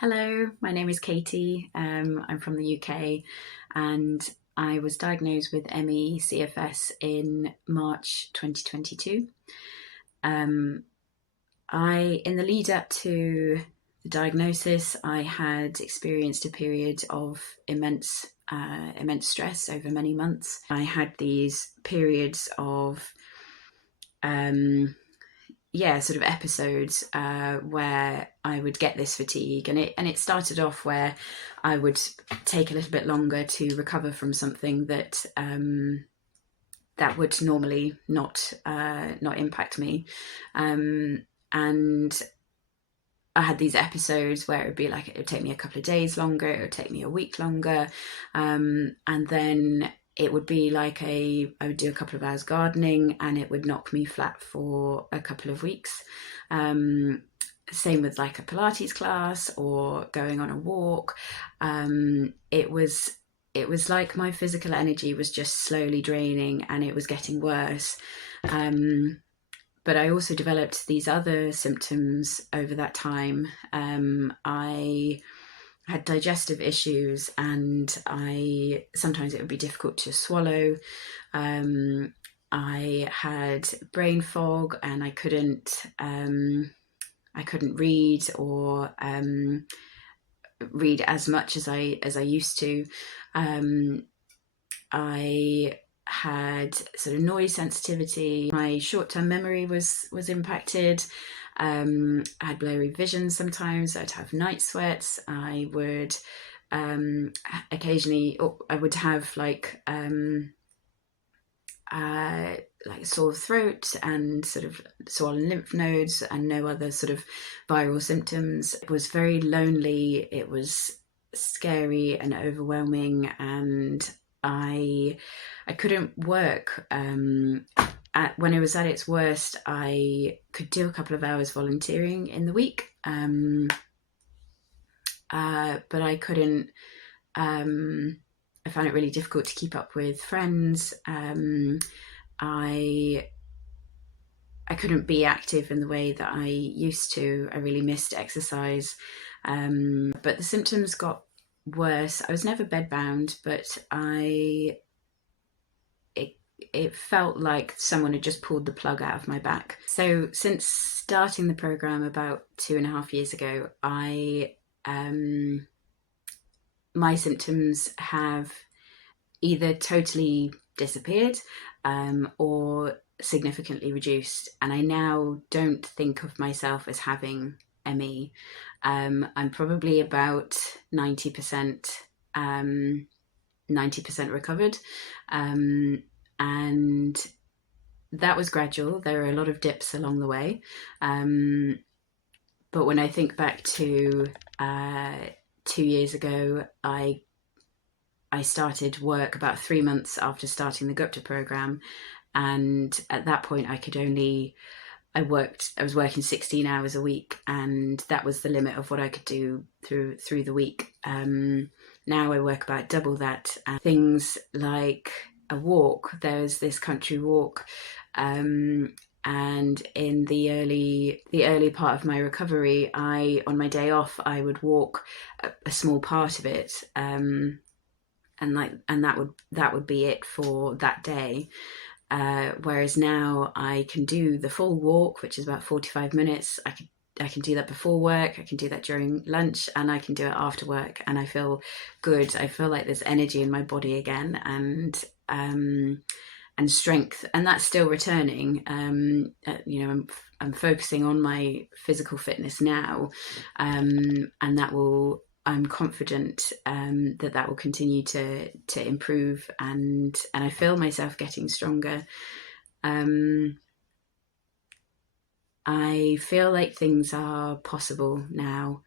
Hello, my name is Katie. I'm from the UK and I was diagnosed with ME/CFS in March 2022. Um, in the lead up to the diagnosis, I had experienced a period of immense stress over many months. I had these periods of sort of episodes where I would get this fatigue, and it started off where I would take a little bit longer to recover from something that that would normally not impact me, and I had these episodes where it would be like it would take me a couple of days longer, it would take me a week longer, and then it would be like I would do a couple of hours gardening and it would knock me flat for a couple of weeks. Same with like a Pilates class or going on a walk. It was like my physical energy was just slowly draining and it was getting worse. But I also developed these other symptoms over that time. I had digestive issues and sometimes it would be difficult to swallow. I had brain fog and I couldn't read or read as much as I used to. I had sort of noise sensitivity. My short-term memory was impacted. I had blurry vision sometimes. I'd have night sweats. I would occasionally, I would have like sore throat and sort of swollen lymph nodes and no other sort of viral symptoms. It was very lonely. It was scary and overwhelming, and I couldn't work. When it was at its worst, I could do a couple of hours volunteering in the week, but I couldn't. I found it really difficult to keep up with friends. I couldn't be active in the way that I used to. I really missed exercise, but the symptoms got worse. I was never bedbound, but it felt like someone had just pulled the plug out of my back. So since starting the program about 2.5 years ago, my symptoms have either totally disappeared or significantly reduced, and I now don't think of myself as having ME. I'm probably about 90% recovered, and that was gradual. There were a lot of dips along the way, but when I think back to 2 years ago, I started work about 3 months after starting the Gupta Program, and at that point I was working 16 hours a week, and that was the limit of what I could do through the week. Now I work about double that, and things like a walk. There's this country walk, and in the early part of my recovery, on my day off, I would walk a small part of it, and that would be it for that day. Whereas now I can do the full walk, which is about 45 minutes. I can do that before work, I can do that during lunch, and I can do it after work, and I feel good. I feel like there's energy in my body again, and strength, and that's still returning. I'm focusing on my physical fitness now, and I'm confident that will continue to improve, and I feel myself getting stronger. I feel like things are possible now.